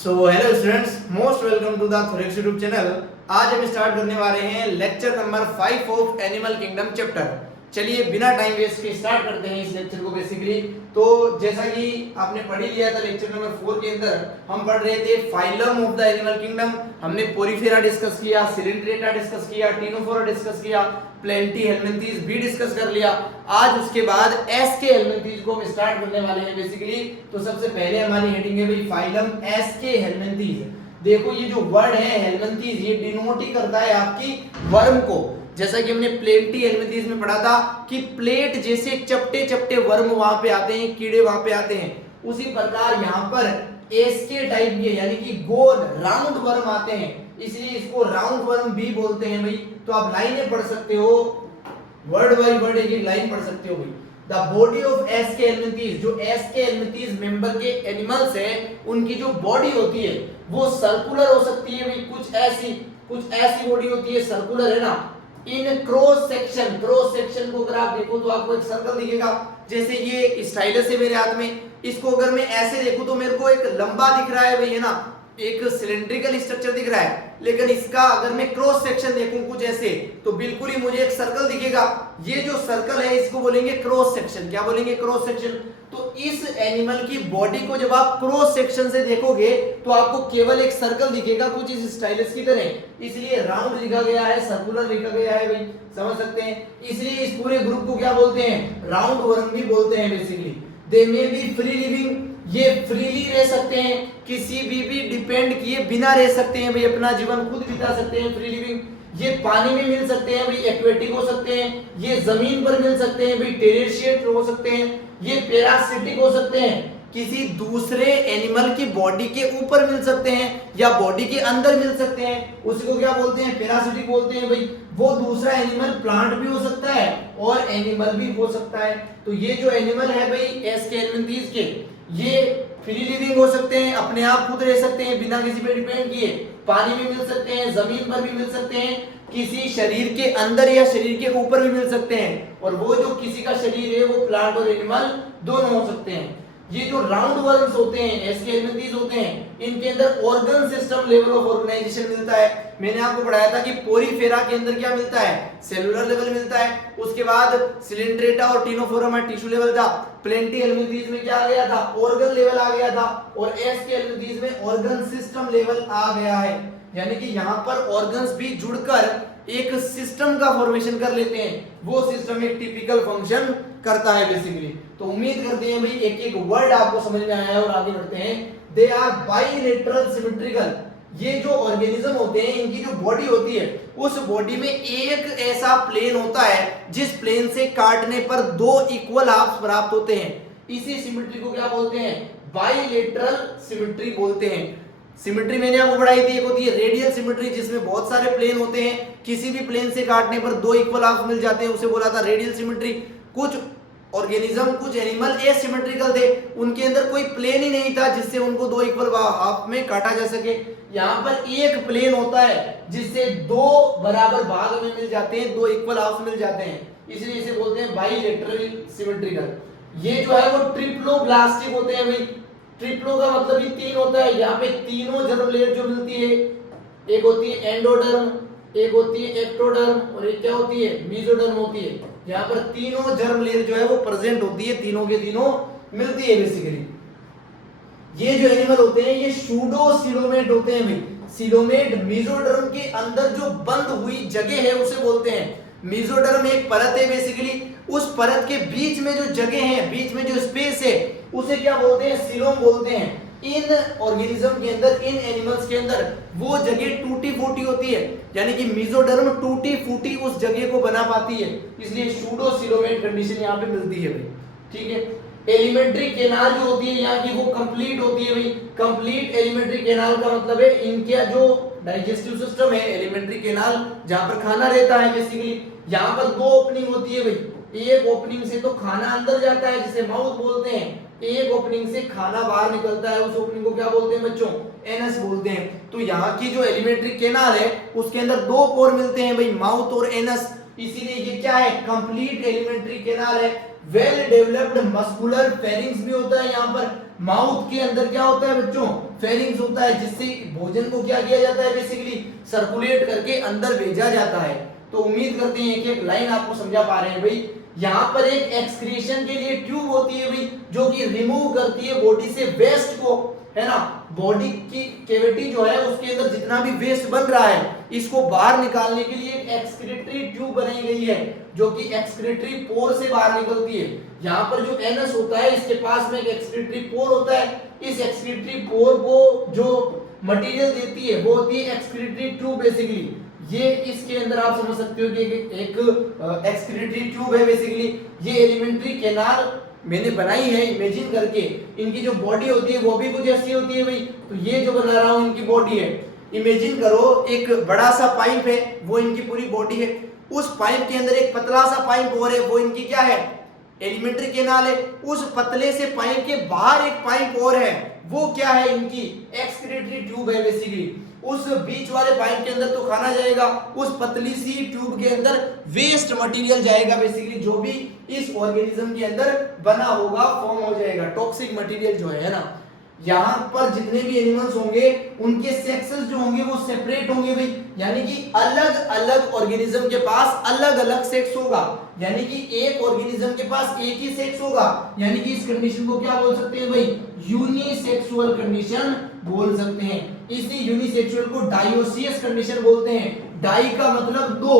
So hello students, most welcome to the Thorax YouTube channel. आज हम start करने वाले हैं lecture number 5 of animal kingdom chapter. चलिए बिना टाइम वेस्ट के स्टार्ट करते हैं इस लेक्चर को। बेसिकली तो जैसा कि आपने पढ़ ही लिया था लेक्चर नंबर 4 के अंदर, हम पढ़ रहे थे phylum of the animal kingdom. हमने पोरीफेरा डिस्कस किया, सिलेंड्रेटा डिस्कस किया, टिनोफोरा डिस्कस किया, प्लेंटी हेलमिंथीज भी डिस्कस कर लिया। आज उसके बाद एस के हेलमिंथीज को हम स्टार्ट करने वाले हैं बेसिकली। तो सबसे पहले हमारी हेडिंग है भाई फाइलम एस के हेलमिंथीज। देखो ये जो वर्ड है हेलमिंथीज, ये डिनोट ही करता है आपकी वर्म को। जैसा कि हमने प्लेंटी हेलमिंथीज में पढ़ा था कि प्लेट जैसे चपटे चपटे वर्म वहां पे आते हैं, कीड़े वहां पे आते हैं, उसी प्रकार यहाँ पर एसके टाइप के यानी कि गोल राउंड वर्म आते हैं, इसलिए इसको राउंड वर्म भी बोलते हैं भाई। तो आप लाइनें पढ़ सकते हो, वर्ड बाय वर्ड एक लाइन पढ़ सकते हो भाई। The body of aschelminthes, जो एसके हेलमिंथीज मेंबर के एनिमल्स है, उनकी जो बॉडी होती है वो सर्कुलर हो सकती है भाई। कुछ ऐसी बॉडी होती है सर्कुलर, है ना। इन क्रॉस सेक्शन को अगर आप देखो तो आपको एक सर्कल दिखेगा। जैसे ये स्टाइलस है मेरे हाथ में, इसको अगर मैं ऐसे देखूं तो मेरे को एक लंबा दिख रहा है भाई, है ना, एक सिलेंड्रिकल स्ट्रक्चर दिख रहा है। लेकिन इसका अगर मैं क्रॉस सेक्शन देखूं कुछ ऐसे, तो बिल्कुल ही मुझे एक सर्कल दिखेगा। ये जो सर्कल है इसको बोलेंगे क्रॉस सेक्शन। क्या बोलेंगे? Cross section. तो इस एनिमल की बॉडी को जब आप क्रॉस सेक्शन से देखोगे तो आपको केवल एक सर्कल दिखेगा, कुछ इस स्टाइलस की तरह। इसलिए राउंड लिखा गया है, सर्कुलर लिखा गया है भाई, समझ सकते हैं। इसलिए इस पूरे ग्रुप को क्या बोलते हैं? राउंड वर्म भी बोलते हैं basically. They may be free living, ये फ्रीली रह सकते हैं, किसी भी डिपेंड किए बिना रह सकते हैं भाई, अपना जीवन खुद बिता सकते हैं, फ्री लिविंग। ये पानी में मिल सकते हैं भाई, एक्वेटिक हो सकते हैं, ये जमीन पर मिल सकते हैं भाई, टेरेशिएट हो सकते हैं, ये पैरासिटिक हो सकते हैं, किसी दूसरे एनिमल की बॉडी के ऊपर मिल सकते हैं या बॉडी के अंदर मिल सकते हैं, उसी को क्या बोलते हैं? पैरासिटिक बोलते हैं भाई। वो दूसरा एनिमल प्लांट भी हो सकता है और एनिमल भी हो सकता है। तो ये जो एनिमल है भाई एसके हेलमिंथीज के, ये फ्री लिविंग हो सकते हैं, अपने आप खुद रह सकते हैं बिना किसी पे डिपेंड किए, पानी में मिल सकते हैं, जमीन पर भी मिल सकते हैं, किसी शरीर के अंदर या शरीर के ऊपर भी मिल सकते हैं, और वो जो किसी का शरीर है वो प्लांट और एनिमल दोनों हो सकते हैं। ये जो राउंड वर्म्स होते हैं, एसके हेलमिंथीज होते हैं, इनके अंदर organ system level of organisation मिलता है। मैंने आपको पढ़ाया था कि पोरीफेरा के अंदर क्या मिलता है? सेलुलर लेवल मिलता है। उसके बाद सिलेंड्रेटा और टिनोफोरा में टिश्यू लेवल था। प्लेंटी हेलमिंथीज में क्या आ गया था? ऑर्गन लेवल आ गया था। और एसके हेलमिंथीज में ऑर्गन सिस्टम लेवल आ गया है। यानी कि यहाँ पर ऑर्गन्स भी जुड़कर एक सिस्टम का फॉर्मेशन कर लेते हैं, वो सिस्टम एक टिपिकल फंक्शन करता है बेसिकली। तो उम्मीद करते हैं भाई एक एक वर्ड आपको समझ में आया है, और आगे बढ़ते हैं। They are bilateral symmetrical. ये जो ऑर्गेनिज्म होते हैं, इनकी जो बॉडी होती है, उस बॉडी में एक ऐसा प्लेन होता है जिस प्लेन से काटने पर दो इक्वल हाफ्स प्राप्त होते हैं। इसी सिमेट्री को क्या बोलते हैं? बाइलेटरल सिमेट्री बोलते हैं। सिमेट्री मैंने आपको पढ़ाई थी, एक होती है रेडियल सिमेट्री जिसमें बहुत सारे प्लेन होते हैं, किसी भी प्लेन से काटने पर दो इक्वल हाफ मिल जाते हैं, उसे बोला था रेडियल सिमेट्री। कुछ ऑर्गेनिज्म, कुछ एनिमल एसिमेट्रिकल थे, उनके अंदर कोई प्लेन ही नहीं था जिससे उनको दो इक्वल हाफ में काटा जा सके। यहाँ पर एक प्लेन होता है जिससे दो बराबर भाग में मिल जाते हैं, दो इक्वल हाफ मिल जाते हैं, इसलिए इसे बोलते हैं बाइलेटरल सिमेट्रिकल। ये जो है वो ट्रिप्लोब्लास्टिक होते हैं भाई। ट्रिप्लो का मतलब ही तीन होता है। यहाँ पे तीनों जर्म लेयर जो मिलती है, एक होती है एंडोडर्म, एक होती है एक्टोडर्म, और एक क्या होती है? मेसोडर्म होती है। यहाँ पर तीनों जर्म लेयर जो है वो प्रेजेंट होती है, तीनों के तीनों मिलती है बेसिकली। ये जो एनिमल होते हैं ये सूडो सिलोमेट होते हैं भाई। सिलोमेट मेसोडर्म के अंदर जो बंद हुई जगह है उसे बोलते हैं। मेसोडर्म एक परत है बेसिकली, उस परत के बीच में जो जगह है, बीच में जो स्पेस है, उसे क्या बोलते हैं? सिलोम बोलते हैं। इन ऑर्गेनिज्म के अंदर, इन एनिमल्स के अंदर वो जगह टूटी फूटी होती है, यानी कि मेसोडर्म टूटी फूटी उस जगह को बना पाती है, इसलिए सूडो सिलोमेट कंडीशन यहाँ पे मिलती है भाई। ठीक है। एलिमेंट्री कैनाल जो होती है यहाँ की वो कंप्लीट होती है भाई। कंप्लीट एलिमेंट्री कैनाल का मतलब है इनका जो डाइजेस्टिव सिस्टम है, एलिमेंट्री कैनाल जहाँ पर खाना रहता है बेसिकली, यहाँ पर दो ओपनिंग होती है भाई। एक ओपनिंग से तो खाना अंदर जाता है जिसे माउथ बोलते हैं, एक ओपनिंग से खाना बाहर निकलता है, उस ओपनिंग को क्या बोलते हैं बच्चों? एनस बोलते हैं। तो यहाँ की जो एलिमेंट्री कैनाल है उसके अंदर दो पोर मिलते हैं भाई, माउथ और एनस, इसीलिए ये क्या है? कंप्लीट एलिमेंट्री कैनाल है। वेल डेवलप्ड मस्कुलर फेरिंग्स भी होता है यहाँ पर। माउथ के अंदर क्या होता है बच्चों, फेरिंग्स होता है, जिससे भोजन को क्या किया जाता है, बेसिकली सर्कुलेट करके अंदर भेजा जाता है। तो उम्मीद करते हैं कि एक लाइन आपको समझा पा रहे हैं भाई। यहाँ पर एक एक्सक्रीशन के लिए ट्यूब होती है भाई, जो कि रिमूव करती है बॉडी से वेस्ट को, है ना। बॉडी की कैविटी जो है उसके अंदर जितना भी वेस्ट बन रहा है इसको बाहर निकालने के लिए एक एक्सक्रीटरी ट्यूब बनाई गई है, जो कि एक्सक्रीटरी पोर से बाहर निकलती है। यहाँ पर जो एनस होता है इसके पास में एक एक्सक्रीटरी पोर होता है। इस एक्सक्रीटरी पोर को जो मटेरियल देती है वो होती है एक्सक्रीटरी ट्यूब बेसिकली। ये इसके अंदर आप समझ सकते हो कि एक एक्सक्रीटरी ट्यूब है बेसिकली। ये एलिमेंट्री कैनाल मैंने बनाई है इमेजिन करके। इनकी जो बॉडी होती है वो भी कुछ ऐसी होती है भाई। तो ये जो बना रहा हूं इनकी बॉडी है। इमेजिन करो एक बड़ा सा पाइप है, वो इनकी पूरी बॉडी है। उस पाइप के अंदर एक पतला सा पाइप और है, वो इनकी क्या है, एलिमेंट्री कैनाल है। उस पतले से पाइप के बाहर एक पाइप और है, वो क्या है, इनकी एक्सक्रीटरी ट्यूब है बेसिकली। उस बीच वाले पाइप के अंदर तो खाना जाएगा, उस पतली सी ट्यूब के अंदर वेस्ट मटेरियल जाएगा बेसिकली, जो भी इस ऑर्गेनिज्म के अंदर बना होगा फॉर्म हो जाएगा, टॉक्सिक मटेरियल जो है ना। यहाँ पर जितने भी एनिमल्स होंगे उनके सेक्सेस जो होंगे वो सेपरेट होंगे भाई, यानी कि अलग अलग ऑर्गेनिज्म के पास अलग अलग सेक्स होगा। यानी कि एक ऑर्गेनिज्म के पास एक ही सेक्स होगा, यानी कि इस कंडीशन को क्या बोल सकते हैं भाई, यूनिसेक्सुअल कंडीशन बोल सकते हैं। इसी यूनिसेक्सुअल को डायोसियस कंडीशन बोलते हैं। डाई का मतलब दो,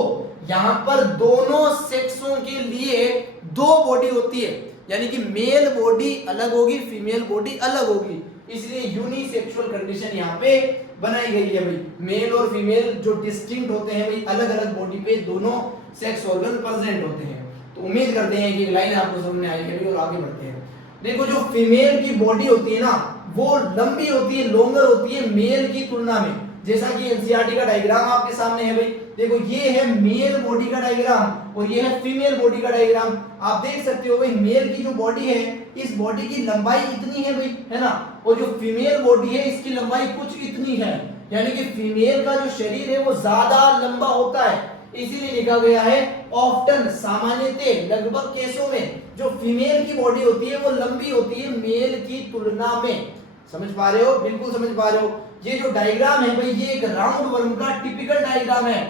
यहाँ पर दोनों सेक्सों के लिए दो बॉडी होती है, यानी कि मेल बॉडी अलग होगी, फीमेल बॉडी अलग होगी, इसलिए यूनिसेक्सुअल कंडीशन यहाँ पे बनाई गई है भाई। मेल और फीमेल जो डिस्टिंक्ट होते हैं भाई, अलग अलग बॉडी पे दोनों सेक्स ऑर्गन प्रेजेंट होते हैं। तो उम्मीद करते हैं कि लाइन आपको समझ में आई है और आगे बढ़ते हैं। देखो जो फीमेल की बॉडी होती है ना वो लंबी होती है, लॉन्गर होती है मेल की तुलना में, जैसा कि एनसीईआरटी का डायग्राम आपके सामने है भाई। देखो ये है मेल बॉडी का डायग्राम और ये है फीमेल बॉडी का डायग्राम। आप देख सकते हो भाई मेल की जो बॉडी है इस बॉडी की लंबाई इतनी है भाई, है ना, और जो फीमेल बॉडी है इसकी लंबाई कुछ इतनी है, यानी कि फीमेल का जो शरीर है वो ज्यादा लंबा होता है। इसीलिए लिखा गया है ऑफ्टन, सामान्यतः लगभग केसों में जो फीमेल की बॉडी होती है वो लंबी होती है मेल की तुलना में। समझ पा रहे हो, बिल्कुल समझ पा रहे हो। ये जो डायग्राम है भाई ये एक राउंड वर्म का टिपिकल डायग्राम है।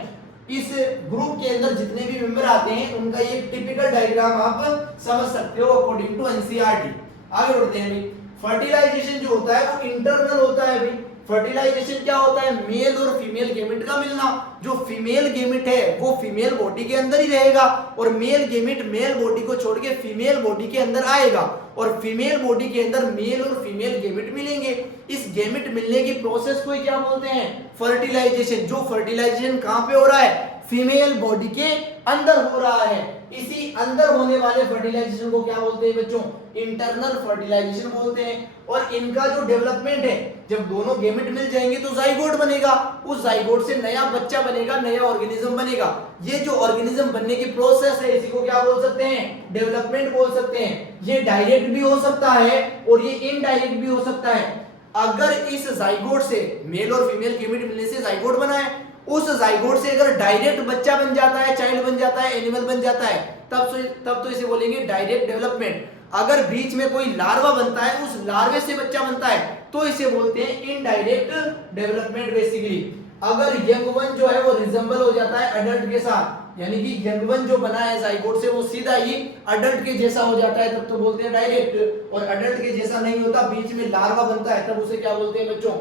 इस ग्रुप के अंदर जितने भी मेंबर आते हैं उनका ये टिपिकल डायग्राम आप समझ सकते हो अकॉर्डिंग टू एनसीईआरटी। आगे बढ़ते हैं भाई। फर्टिलाइजेशन जो होता है वो इंटरनल होता है भाई। फर्टिलाइजेशन क्या होता है, मेल और फीमेल गेमेट का मिलना। जो फीमेल गेमेट है वो फीमेल बॉडी के अंदर ही रहेगा और मेल गेमेट मेल बॉडी को छोड़ के फीमेल बॉडी के अंदर आएगा और फीमेल बॉडी के अंदर मेल और फीमेल गेमेट मिलेंगे। इस गेमेट मिलने की प्रोसेस को क्या बोलते हैं, फर्टिलाइजेशन। जो फर्टिलाइजेशन कहां पे हो रहा है, फीमेल बॉडी के अंदर हो रहा है। इसी अंदर होने वाले फर्टिलाइजेशन को क्या बोलते हैं बच्चों, इंटरनल फर्टिलाइजेशन बोलते हैं। और इनका जो डेवलपमेंट है, जब दोनों गेमेट मिल जाएंगे तो जाइगोट बनेगा, उस जाइगोट से नया बच्चा बनेगा, नया ऑर्गेनिज्म बनेगा। ये जो ऑर्गेनिज्म बनने की प्रोसेस है इसी को क्या बोल सकते हैं, डेवलपमेंट बोल सकते हैं। ये डायरेक्ट भी हो सकता है और ये इनडायरेक्ट भी हो सकता है। अगर इस जाइगोट से मेल और फीमेल गेमेट मिलने से जाइगोट बना है, उस जाइगोट से अगर डायरेक्ट बच्चा बन जाता है, चाइल्ड बन जाता है, एनिमल बन जाता है, तब तो इसे बोलेंगे डायरेक्ट डेवलपमेंट। अगर बीच में कोई लार्वा बनता है, उस लार्वे से बच्चा बनता है, तो इसे बोलते हैं इनडायरेक्ट डेवलपमेंट बेसिकली। अगर यंग वन जो है वो रिजेंबल हो जाता है अडल्ट के साथ, यानी कि यंग वन जो बना है जाइगोट से वो सीधा ही अडल्ट के जैसा हो जाता है, तब तो बोलते हैं डायरेक्ट। और अडल्ट के जैसा नहीं होता, बीच में लार्वा बनता है, तब उसे क्या बोलते हैं बच्चों,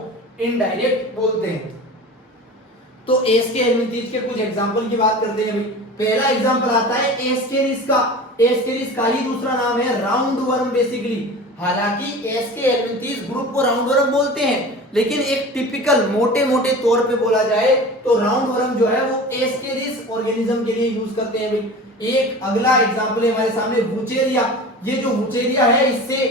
इनडायरेक्ट बोलते हैं। तो एस्केरिस के कुछ एग्जांपल की बात करते हैं भाई। पहला एग्जांपल आता है एस्केरिस का। एस्केरिस का ही दूसरा नाम है राउंड वर्म बेसिकली। हालांकि एस्केरिस ग्रुप को राउंड वर्म बोलते हैं, लेकिन एक टिपिकल मोटे मोटे तौर पे बोला जाए तो राउंड वर्म जो है वो एस्केरिस ऑर्गेनिज्म के लिए यूज करते हैं भाई। एक अगला एग्जांपल है हमारे सामने वुचेरिया। ये जो वुचेरिया है इससे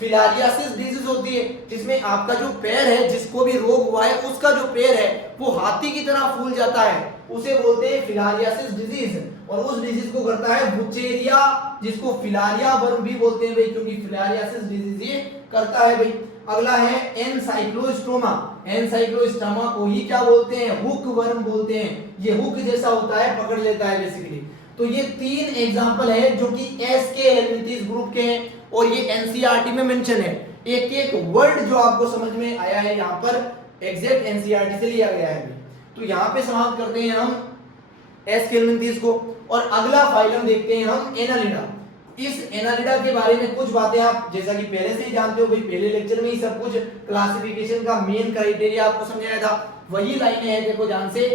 फिलारियासिस डिजीज होती है, जिसमें आपका जो पैर है, जिसको भी रोग हुआ है उसका जो पैर है वो हाथी की तरह फूल जाता है, उसे बोलते हैं फिलारियासिस डिजीज। और उस डिजीज को करता है वुचेरिया, जिसको फिलारिया वर्म भी बोलते हैं भाई, क्योंकि फिलारियासिस डिजीज ये करता है भाई। अगला है एनसाइक्लोस्टोमा। एनसाइक्लोस्टोमा को ही क्या बोलते हैं, हुक वर्म बोलते हैं। ये हुक जैसा होता है, पकड़ लेता है बेसिकली। तो ये तीन एग्जांपल है जो कि एस्केरिस ग्रुप के हैं और ये एनसीईआरटी में मेंशन है। एक एक वर्ड जो आपको समझ में आया है यहाँ पर एग्जैक्ट एनसीईआरटी से लिया गया है। तो यहाँ पे समाप्त करते हैं हम एस्केलेंथिस को और अगला फाइलम देखते हैं हम एनालिडा। इस एनालिडा के बारे में कुछ बातें आप जैसा कि पहले से ही जानते हो भाई, पहले लेक्चर में ही सब कुछ क्लासिफिकेशन का मेन क्राइटेरिया आपको समझाया था। वही लाइनें हैं, देखो ध्यान से।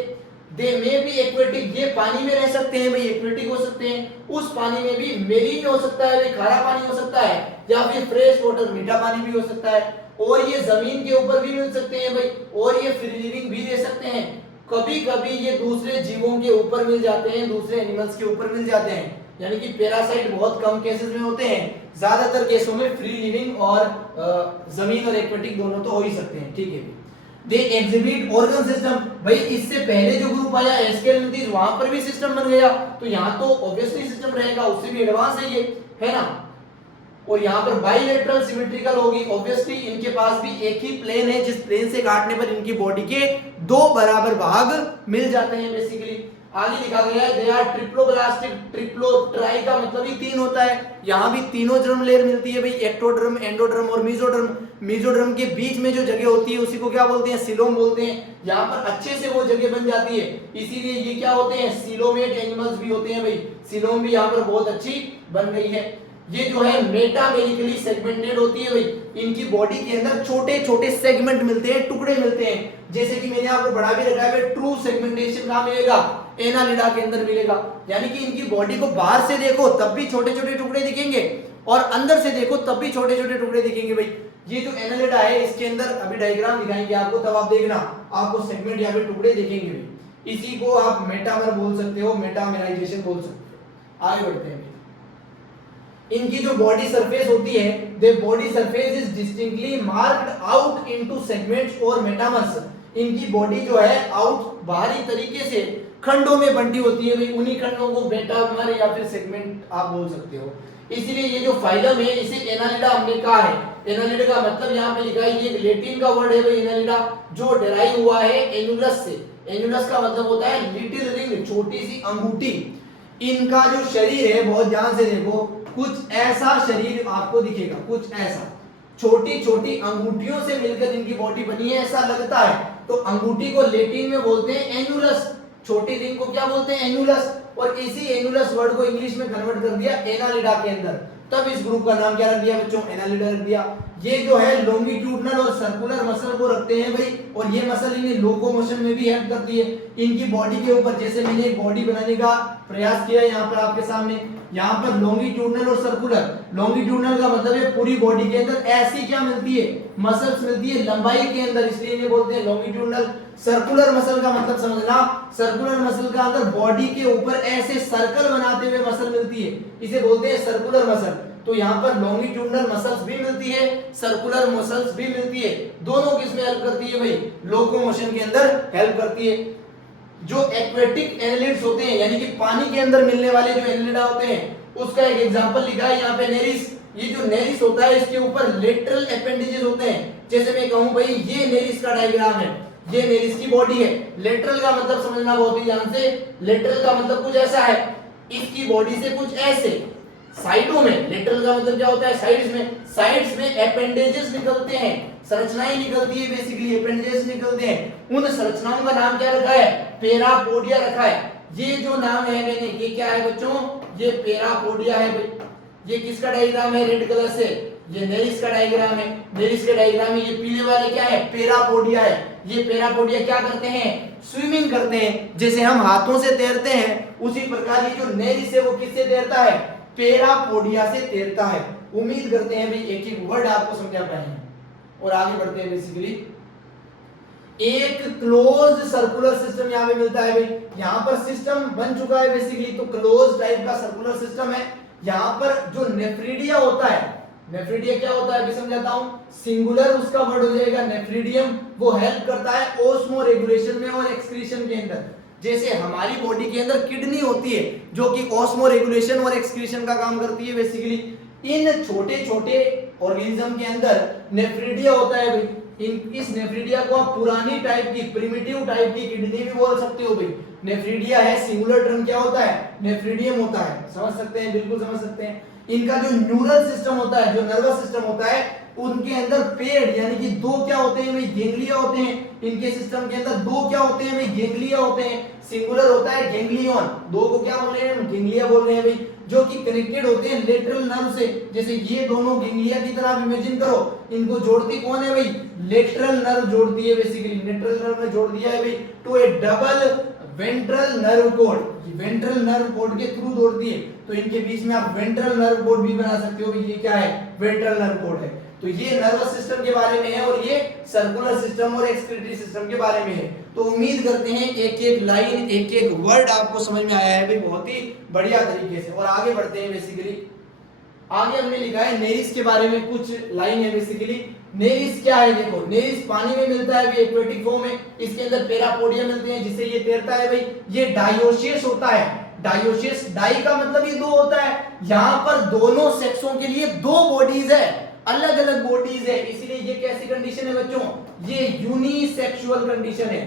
दे मे बी एक्वेटिक, ये पानी में रह सकते हैं भाई, एक्वेटिक हो सकते हैं। उस पानी में भी मेरीन हो सकता है भाई, खारा पानी हो सकता है, या फिर फ्रेश वाटर मीठा पानी भी हो सकता है। और ये जमीन के ऊपर भी मिल सकते हैं भाई, और ये फ्री लिविंग भी रह सकते हैं। कभी कभी ये दूसरे जीवों के ऊपर मिल जाते हैं, दूसरे एनिमल्स के ऊपर मिल जाते हैं, यानी कि पैरासाइट बहुत कम केसेस में होते हैं, ज्यादातर केसों में फ्री लिविंग और जमीन और एक्वेटिक दोनों तो हो ही सकते हैं। ठीक है, दे एग्जिबिट ऑर्गन सिस्टम। भाई इससे पहले जो ग्रुप आया एस्केलेंथिस, वहां पर भी सिस्टम बन गया, तो यहाँ तो ऑब्वियसली सिस्टम रहेगा, उससे भी एडवांस है ये, है ना। और यहाँ पर बाइलेटरल सिमेट्रिकल होगी, ऑब्वियसली इनके पास भी एक ही प्लेन है, जिस प्लेन से काटने पर इनकी बॉडी के दो बराबर भाग मिल जाते हैं बेसिकली। आगे लिखा गया है दे आर ट्रिप्लोब्लास्टिक। ट्रिप्लो ट्राई का मतलब ही तीन होता है, यहाँ भी तीनों जर्म लेयर मिलती है भाई, एक्टोडर्म, एंडोडर्म और मेसोडर्म। मेसोडर्म के बीच में जो जगह होती है उसी को क्या बोलते हैं, सीलोम बोलते हैं। यहाँ पर अच्छे से वो जगह बन जाती है, इसीलिए ये क्या होते हैं, सीलोमेट एनिमल्स भी होते हैं भाई। सीलोम भी यहाँ पर बहुत अच्छी बन गई है। ये जो है मेटामेरिकली सेगमेंटेड होती है भाई, इनकी बॉडी के अंदर छोटे छोटे सेगमेंट मिलते हैं, टुकड़े मिलते हैं, जैसे कि मैंने आपको बढ़ा भी रखा है। ट्रू सेगमेंटेशन कहाँ मिलेगा, एनालिडा के अंदर मिलेगा। यानी कि इनकी बॉडी को बाहर से देखो तब भी छोटे छोटे टुकड़े दिखेंगे, और अंदर से देखो तब भी छोटे छोटे टुकड़े दिखेंगे भाई। ये जो एनालिडा है इसके अंदर अभी डायग्राम दिखाएंगे आपको, तब आप देखना आपको सेगमेंट या फिर टुकड़े दिखेंगे भाई। इसी को आप मेटामर बोल सकते हो, मेटामेराइजेशन बोल सकते हो। आगे बढ़ते हैं। इनकी जो बॉडी सरफेस होती है, the body surface is distinctly marked out into segments और मेटामर्स। इनकी बॉडी जो है आउट बाहरी तरीके से खंडों में बंटी होती है भाई, उन्हीं खंडों को मेटामर या फिर सेगमेंट आप बोल सकते हो। इसीलिए ये जो फाइलम है इसे एनालिडा हमने कहा है। एनालिडा का मतलब यहाँ पे लिखा है, ये लेटिन का वर्ड है भाई एनालिडा, जो डेराइव हुआ है एनुलस से। एनुलस का मतलब होता है लिटिल रिंग, छोटी सी अंगूठी। इनका जो शरीर है बहुत ध्यान से देखो, कुछ ऐसा शरीर आपको दिखेगा, कुछ ऐसा छोटी छोटी अंगूठियों से मिलकर इनकी बॉडी बनी है, ऐसा लगता है। तो अंगूठी को लैटिन में बोलते हैं एनुलस, छोटी रिंग को क्या बोलते हैं, एनुलस। और इसी एनुलस वर्ड को इंग्लिश में कन्वर्ट कर दिया एनालिडा के अंदर, तब इस ग्रुप का नाम क्या रख दिया बच्चों, एनालिडा रख दिया। ये जो है लॉन्गिट्यूडनल और सर्कुलर मसल को रखते हैं भाई, और ये मसल इन्हें लोकोमोशन में भी हेल्प करती है। इनकी बॉडी के ऊपर जैसे मैंने एक बॉडी बनाने का प्रयास किया है यहाँ पर आपके सामने, यहाँ पर लॉन्गिट्यूडनल और सर्कुलर। लॉन्गिट्यूडनल का मतलब है पूरी बॉडी के अंदर ऐसी क्या मिलती है, मसल्स मिलती है लंबाई के अंदर, इसलिए इन्हें बोलते हैं लॉन्गिट्यूडनल। सर्कुलर मसल का मतलब समझना, सर्कुलर मसल का अंदर बॉडी के ऊपर ऐसे सर्कल बनाते हुए मसल मिलती है, इसे बोलते हैं सर्कुलर मसल। तो यहाँ पर लॉन्गिट्यूडनल मसल्स भी मिलती है, सर्कुलर मसल्स भी मिलती है, दोनों किसमें हेल्प करती है भाई, लोकोमोशन के अंदर हेल्प करती है। जो एक्वेटिक एनालिड्स होते हैं, यानी कि पानी के अंदर मिलने वाले जो एनालिडा होते हैं, उसका एक एग्जांपल लिखा है यहाँ पे नेरिस। ये जो नेरिस होता है इसके ऊपर लेटरल एपेंडेजेस होते हैं। जैसे मैं कहूं भाई ये नेरिस का डायग्राम है, ये नेरिस की बॉडी है। लेटरल का मतलब समझना बहुत ही ध्यान से, लेटरल का मतलब कुछ ऐसा है, इसकी बॉडी से कुछ ऐसे साइडों में, लेटरल का मतलब क्या होता है, साइड्स में एपेंडेजेस निकलते हैं, संरचनाएं निकलती है, बेसिकली एपेंडेजेस निकलते हैं। उन संरचनाओं का नाम क्या रखा है, पेरापोडिया रखा है। ये जो नाम है मैंने, ये क्या है बच्चों, ये पेरापोडिया है भाई। ये किसका डायग्राम है, रेड कलर से, ये नेरिस का डायग्राम है। नेरिस के डायग्राम में ये पीले वाले क्या है, पेरापोडिया है। ये पेरापोडिया क्या करते हैं, स्विमिंग करते हैं। जैसे हम हाथों से तैरते हैं, उसी प्रकार ये जो नेरिस है वो किससे तैरता है, पेरापोडिया से तैरता है। उम्मीद करते हैं भाई एक एक वर्ड आपको समझा पाए हैं। और आगे बढ़ते हैं। बेसिकली एक क्लोज्ड सर्कुलर सिस्टम यहाँ पे मिलता है भाई, यहाँ पर सिस्टम बन चुका है बेसिकली, तो क्लोज टाइप का सर्कुलर सिस्टम है। यहाँ पर जो नेफ्रिडिया होता है, नेफ्रिडिया क्या होता है अभी समझाता हूँ, सिंगुलर उसका वर्ड हो जाएगा नेफ्रिडियम। वो हेल्प करता है ओस्मो रेगुलेशन में और एक्सक्रीशन के अंदर। जैसे हमारी बॉडी के अंदर किडनी होती है जो कि ओस्मो रेगुलेशन और एक्सक्रीशन का काम करती है बेसिकली, इन छोटे छोटे ऑर्गेनिज्म के अंदर नेफ्रिडिया होता है भाई। इस नेफ्रिडिया को आप पुरानी टाइप की, प्रिमिटिव टाइप की किडनी भी बोल सकते हो भाई। नेफ्रिडिया है, सिंगुलर टर्म क्या होता है, नेफ्रिडियम होता है। समझ सकते हैं, बिल्कुल समझ सकते हैं। इनका जो न्यूरल सिस्टम होता है, जो नर्वस सिस्टम होता है, उनके अंदर पेड़ यानी कि दो क्या होते हैं भाई, गेंगलिया होते हैं। इनके सिस्टम के अंदर दो क्या होते हैं भाई, गेंगलिया होते हैं। सिंगुलर होता है गेंगलियन, दो को क्या बोल रहे हैं, गेंगलिया बोल रहे हैं भाई, जो कि कनेक्टेड होते हैं लेटरल नर्व से। जैसे ये दोनों गेंगलिया की तरह आप इमेजिन करो, इनको जोड़ती कौन है भाई, लेटरल नर्व जोड़ती है बेसिकली, लेटरल नर्व में जोड़ दिया है भाई to a double ventral nerve cord, ventral nerve cord के थ्रू जोड़ती है। तो इनके बीच में आप वेंट्रल नर्व कोड भी बना सकते हो, ये क्या है, वेंट्रल नर्व कोड है। तो ये नर्वस सिस्टम के बारे में है और ये सर्कुलर सिस्टम और एक्सक्रीटरी सिस्टम के बारे में है। तो उम्मीद करते हैं एक एक लाइन एक एक वर्ड आपको समझ में आया है भाई बहुत ही बढ़िया तरीके से। और आगे बढ़ते हैं बेसिकली, आगे हमने लिखा है नेरिस के बारे में कुछ लाइन है बेसिकली। नेरिस क्या है, देखो नेरिस पानी में मिलता है एक्वेटिक फॉर्म में, इसके अंदर पैरापोडिया मिलते हैं जिससे ये तैरता है भाई। ये डायोसियस होता है, डायोसियस, डाई का मतलब ये दो होता है, यहाँ पर दोनों सेक्सों के लिए दो बॉडीज है, अलग अलग बॉडीज है, इसलिए ये कैसी कंडीशन है बच्चों, ये यूनिसेक्सुअल कंडीशन है,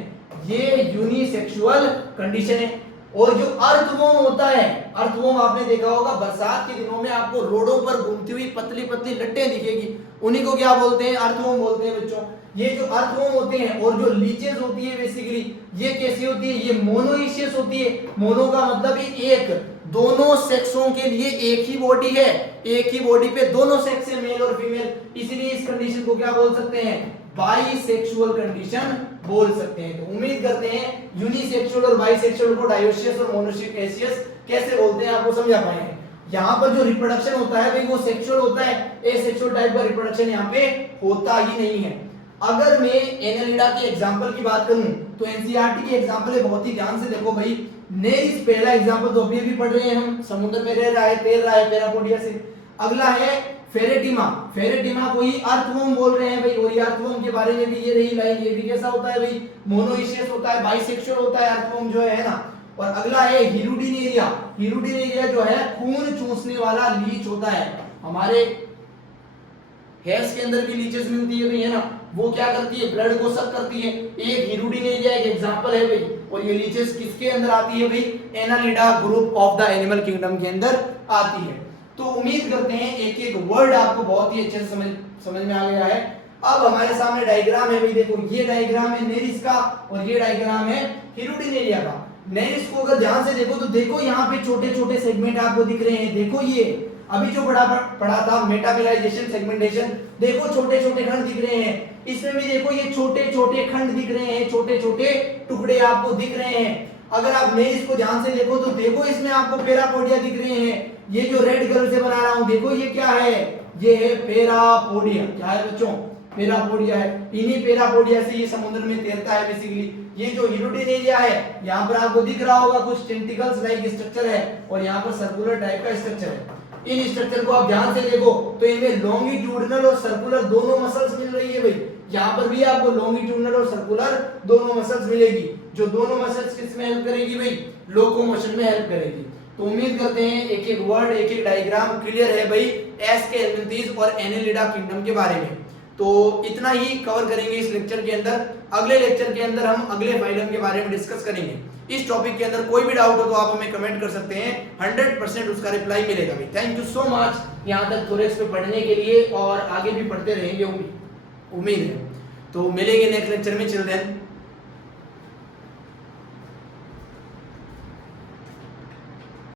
ये यूनिसेक्सुअल कंडीशन है। और जो अर्थवॉर्म होता है, अर्थवॉर्म आपने देखा होगा बरसात के दिनों में आपको रोडों पर घूमती हुई पतली पतली लट्टें दिखेगी, उन्हीं को क्या बोलते हैं, अर्थवॉर्म बोलते हैं बच्चों। ये जो अर्थवॉर्म होते हैं और जो लीचेस होती है बेसिकली, ये कैसी होती है, ये मोनोइशियस होती है। मोनो का मतलब ही एक, दोनों सेक्सों के लिए एक ही बॉडी है, एक ही बॉडी पे दोनों सेक्स है, मेल और फीमेल, इसलिए इस कंडीशन को क्या बोल सकते हैं, बाइसेक्सुअल कंडीशन बोल सकते हैं। तो उम्मीद करते हैं यूनिसेक्सुअल और बाइसेक्सुअल को डायोसियस और मोनोइशियस कैसे बोलते हैं आपको समझा पाए हैं। यहाँ पर जो रिप्रोडक्शन होता है भाई वो सेक्सुअल होता है, एसेक्सुअल टाइप का रिप्रोडक्शन यहाँ पे होता ही नहीं है। अगर मैं एनालिडा के एग्जांपल की बात करूं तो एनसीईआरटी की एग्जांपल है, बहुत ही ध्यान से देखो भाई। नेरिस पहला एग्जांपल तो अभी पढ़ रहे हैं हम, समुद्र में रह रहा है, तैर रहा है पैरापोडिया से। अगला है फेरेटिमा, फेरेटिमा को ही अर्थवॉर्म बोल रहे हैं भाई, और ये अर्थवॉर्म के बारे में भी ये रही लाइन, ये भी कैसा होता है भाई, मोनोइशियस होता है, बाइसेक्सुअल होता है अर्थवॉर्म जो है ना। और अगला है हिरुडिनेरिया, हिरुडिनेरिया जो है खून चूसने वाला लीच होता है। हमारे हेयर्स के अंदर भी लीचेस मिलती है भाई, है ना, वो क्या करती है, ब्लड को सक करती है। एक हिरुडिनेरिया एक एग्जांपल है भाई, और ये लीचेस किसके अंदर आती है भाई, Annelida group of the animal kingdom के अंदर आती है। तो उम्मीद करते हैं एक एक वर्ड आपको बहुत ही अच्छे से समझ में आ गया है। अब हमारे सामने डायग्राम है भाई, देखो ये डायग्राम है नेरिस का और ये डायग्राम है हिरुडिनेरिया का। नेरिस को अगर ध्यान से देखो तो देखो यहाँ पे छोटे छोटे सेगमेंट आपको दिख रहे हैं, देखो ये अभी जो पढ़ा था मेटाबोलाइजेशन सेगमेंटेशन, देखो छोटे छोटे खंड दिख रहे हैं, इसमें भी देखो ये छोटे छोटे खंड दिख रहे हैं, छोटे छोटे टुकड़े आपको दिख रहे हैं। अगर आप नेरिस को ध्यान से देखो तो देखो इसमें आपको पैरापोडिया दिख रहे हैं, ये जो रेड कलर से बना रहा हूं देखो ये क्या है, ये है पैरापोडिया। क्या है बच्चों, पैरापोडिया है। इन्हीं पैरापोडिया से ये समुद्र में तैरता है बेसिकली। ये जो हिरुडिनेरिया है यहाँ पर आपको दिख रहा होगा कुछ टेंटिकल्स लाइक स्ट्रक्चर है और यहाँ पर सर्कुलर टाइप का स्ट्रक्चर है। इन स्ट्रक्चर को आप ध्यान से देखो तो इनमें लॉन्गिट्यूडिनल और सर्कुलर दोनों मसल्स मिल रही है भाई। यहाँ पर भी आपको लॉन्गिट्यूडिनल और सर्कुलर दोनों मसल्स मिलेगी, जो दोनों मसल्स किस में हेल्प करेगी भाई, लोकोमोशन में हेल्प करेगी। तो उम्मीद करते हैं एक एक वर्ड एक एक डायग्राम क्लियर है भाई एस्केलेंथिस और एनालिडा किंगडम के बारे में। तो इतना ही कवर करेंगे इस लेक्चर के अंदर। अगले लेक्चर के अंदर हम अगले फाइलम के बारे में डिस्कस करेंगे। इस टॉपिक के अंदर कोई भी डाउट हो तो आप हमें कमेंट कर सकते हैं, 100% उसका रिप्लाई मिलेगा भाई। थैंक यू सो मच यहाँ तक थोरेक्स पे पढ़ने के लिए, और आगे भी पढ़ते रहेंगे उम्मीद है। तो मिलेंगे नेक्स्ट लेक्चर में, चिल्ड्रन।